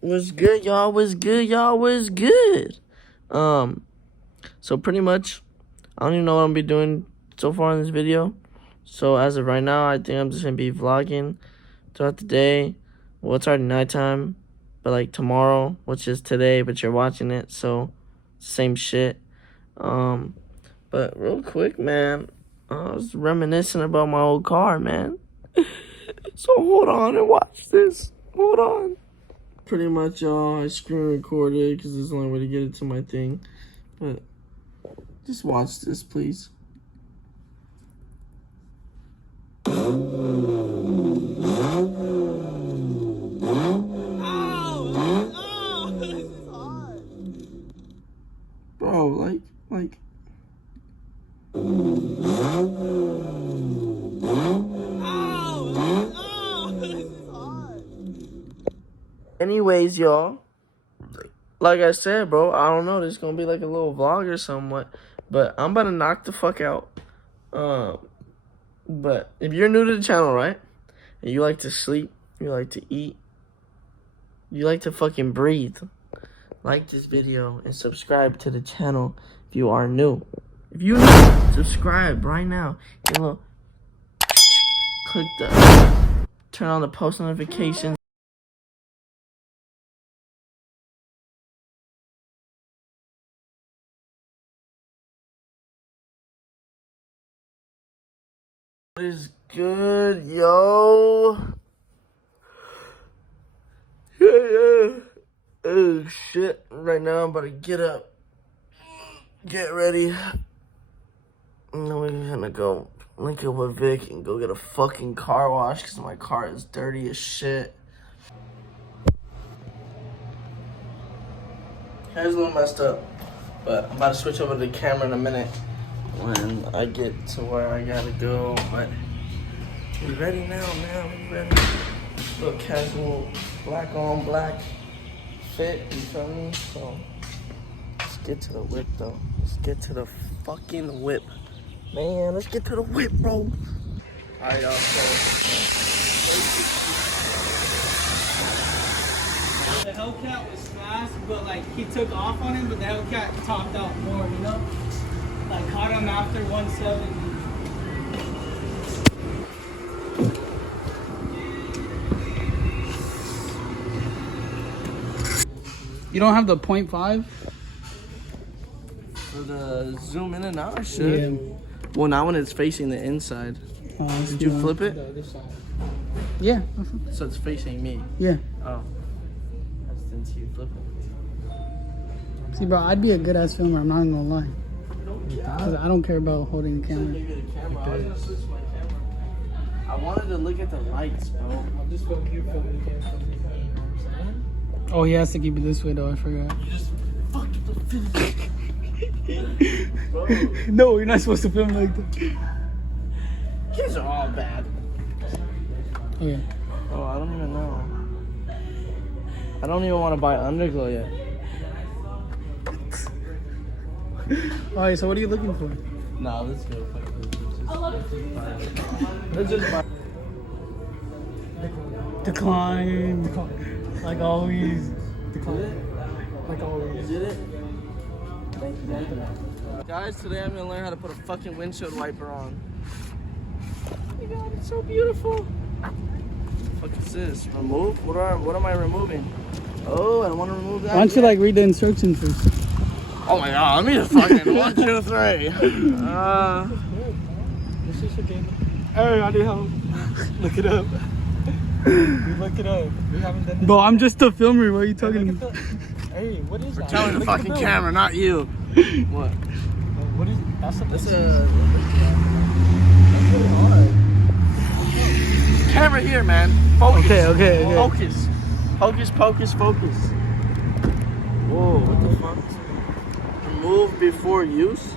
What's good, y'all? What's good, y'all? What's good? So pretty much, I don't even know what I'm gonna be doing so far in this video. So as of right now, I think I'm just gonna be vlogging throughout the day. Well, it's already nighttime, but like tomorrow, which is today, but you're watching it, so same shit. Um, but real quick, man, I was reminiscing about my old car, man. So hold on and watch this. Hold on. Pretty much, y'all, I screen recorded because it's the only way to get it to my thing. But just watch this, please. Bro, like. Anyways, y'all, like I said, bro, I don't know. This is gonna be like a little vlog or somewhat, but I'm about to knock the fuck out. But if you're new to the channel, right, and you like to sleep, you like to eat, you like to fucking breathe, like this video and subscribe to the channel if you are new. If you're new, subscribe right now. Get a little, click turn on the post notifications. What is good, yo? Yeah. Oh shit! Right now I'm about to get up, get ready, and then we're gonna go link up with Vic and go get a fucking car wash because my car is dirty as shit. Hair's a little messed up, but I'm about to switch over to the camera in a minute when I get to where I gotta go. But we ready now, man. We ready. Little casual, black on black fit. You feel me? So let's get to the whip, though. Let's get to the fucking whip, man. Let's get to the whip, bro. All right, y'all. The Hellcat was fast, but like he took off on him, but the Hellcat topped out more, you know? Like caught him after 170. You don't have the 0.5? For the zoom in and out, I should. Yeah. Well, not when it's facing the inside. Did you flip it? The other side. Yeah. So it's facing me. Yeah. Oh. I just didn't see you flip it. See, bro, I'd be a good ass filmer. I'm not gonna lie. Cause I don't care about holding the camera. I wanted to look at the lights, bro. I'll just film you. Oh, he has to keep it this way, though. I forgot. You just fucked the finish. No, you're not supposed to film like that. Kids are all bad. Okay. Oh, I don't even know. I don't even want to buy underglow yet. Alright, so what are you looking for? Nah, let's go. Let's just buy. Decline. Like always. Decline. Like always. Did it? Guys, today I'm gonna learn how to put a fucking windshield wiper on. Oh my god, it's so beautiful. What the fuck is this? Remove? What am I removing? Oh, I don't want to remove that. Why don't you like read the instructions first? Oh my god, let me just fucking 1, 2, 3. This is a game. Hey, I need help. Look it up. We look it up. We haven't done this. Bro, I'm just a filmer. What are you talking about? Hey, what is that? Telling the fucking camera, not you. What? What is it? That's That's really hard. Camera here, man. Focus. Okay. Focus. Hocus pocus focus. Whoa, what the fuck? Remove before use?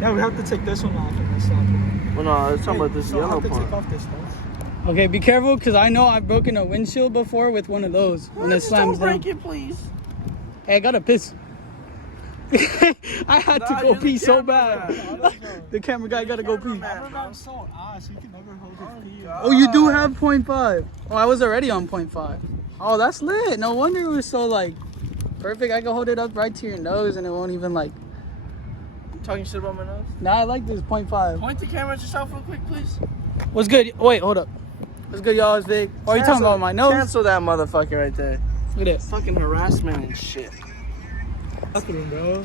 Yeah, we have to take this one off and this off. Well, no, I was talking about this yellow have to part. take off this stuff. Okay, be careful, because I know I've broken a windshield before with one of those. When it slams down. Don't break it, please. Hey, I gotta piss. I had to go pee so bad. The camera guy gotta go pee. I'm so ass, you can never hold his pee. Oh, you do have 0.5. Oh, I was already on 0.5. Oh, that's lit. No wonder it was so like perfect. I can hold it up right to your nose and it won't even like. Talking shit about my nose? Nah, I like this 0.5. Point the camera at yourself real quick, please. What's good? Wait, hold up. What's good, y'all? It's Vic. Why are you talking about my nose? Cancel that motherfucker right there. Look at that. Fucking harassment and shit. Look at him, bro.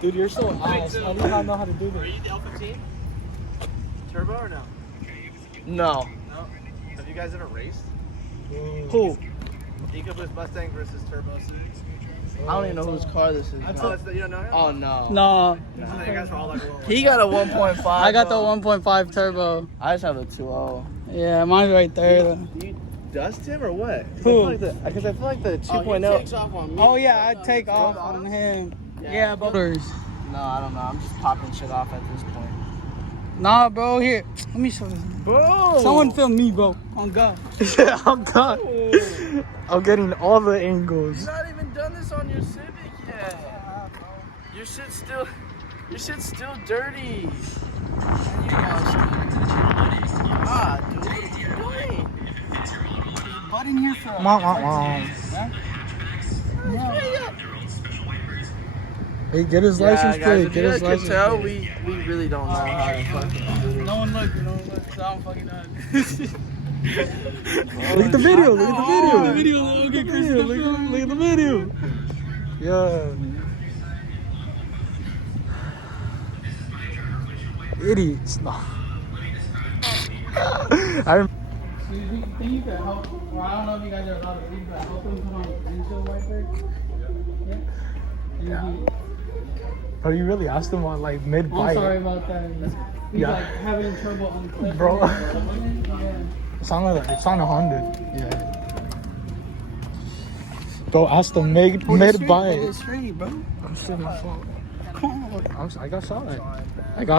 Dude, you're so ass. I do not know how to do this. Are you the L15? Turbo or no? No. No? Have you guys ever raced? Who? EcoBoost Mustang versus Turbo Suits? I don't even know whose car this is. Oh, it's the, you don't know him? Oh, no. No, You guys were all like, whoa. He got a 1.5. I got the bro. 1.5 turbo. I just have a 2.0. Yeah, mine's right there. Though. Do you dust him or what? Who? Because I feel like the Oh, he 2.0. takes off on me. Oh yeah, I'd take off on him. Yeah, boaters. No, I don't know. I'm just popping shit off at this point. Nah, bro. Here, let me show this. Bro! Someone film me, bro. On God. Yeah, I'm done. I'm getting all the angles. You're not even done this on your Civic yet. Your shit's still dirty. Ah, dude, what are you doing? Butt in here for Wah, wah, wah. Hey, get his license guys, plate. if Get you his guys license can tell, plate. we really don't know how to fucking do this. No one look. No one look. So I'm fucking done. Look at the video. Look at the video. The video. Okay, Chris. Look at the video. Yeah. Idiots. No. Think you could help? Well, I don't know if you guys are allowed to leave, but help him put on windshield wiper. Yeah. Oh, you really asked him on like mid I'm bite. sorry about that. He's Yeah. like having trouble on clip. Bro. Yeah. It's on a 100. Yeah. Bro, asked him mid bite. It's free, bro. I'm still my fault. I got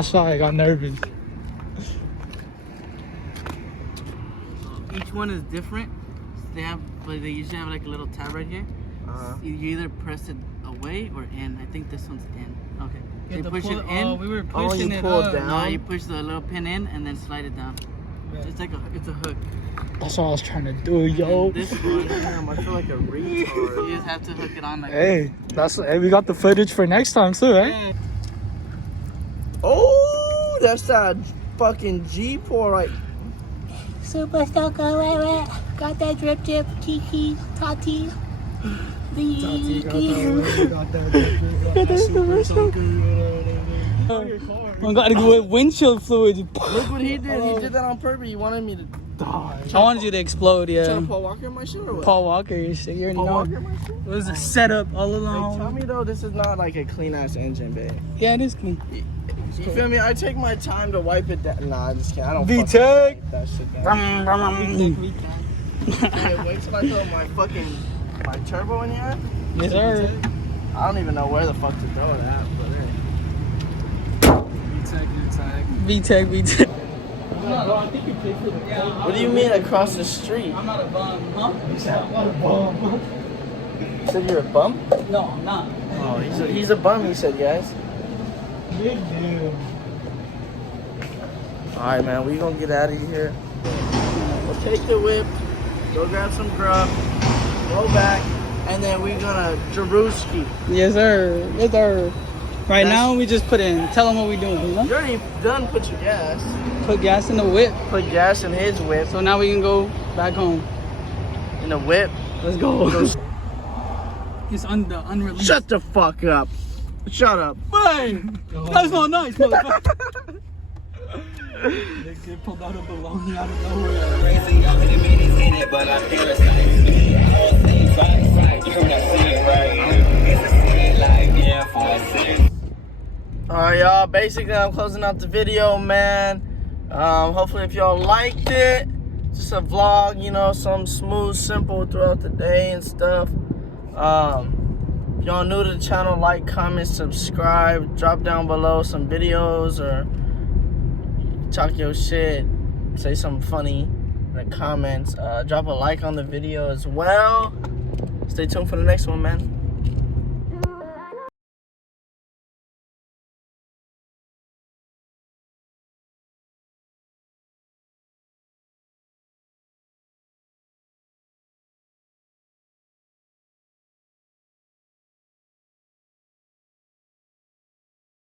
shy. I got nervous. Each one is different. They usually have like a little tab right here. You either press it away or in. I think this one's in. Okay. So you push it in. Oh, we were Oh, pushing you it pull it up. down. No, you push the little pin in and then slide it down. It's like it's a hook. That's what I was trying to do, yo. This one, Damn, I feel like a retard. you just have to hook it on like Hey, we got the footage for next time too, right? Yeah. Oh, that's that fucking G4 right. Super Stoker, got that drip, Kiki, Tati. I gotta go with windshield fluid. Look what he did. He did that on purpose. He wanted me to Die. I wanted you to explode, yeah. try to Paul Walker in my shit or what? Paul Walker, you shit. You already Paul know. Walker in my shit? It was a setup all Hey, tell along. me though, this is not like a clean ass engine, babe. Yeah, it is clean. You feel me? I take my time to wipe it down. Nah, I just can't. I don't VTech. fucking wipe that shit down. Yes, Hey, wait till I throw my turbo in here. sir. I don't even know where the fuck to throw it at, but VTech. what do you mean across the street? I'm not a bum, huh? You said you're a bum? No, I'm not. Oh, he's a bum, he said, guys. Big deal. Alright, man, we gonna get out of here. We'll take the whip, go grab some grub, go back, and then we're gonna Jeruski. Yes, sir. Yes, sir. Right now, we just put in. Tell them what we doing. You know? You already done put your gas. Put gas in the whip. Put gas in his whip. So now we can go back home. In the whip. Let's go. It's unreleased. Shut the fuck up. Shut up. Bang! That's not nice, motherfucker. They pulled out a baloney out of nowhere. Alright, y'all. Basically, I'm closing out the video, man. Hopefully, if y'all liked it, just a vlog, you know, some smooth, simple throughout the day and stuff. If y'all new to the channel, like, comment, subscribe. Drop down below some videos or talk your shit. Say something funny in the comments. Drop a like on the video as well. Stay tuned for the next one, man.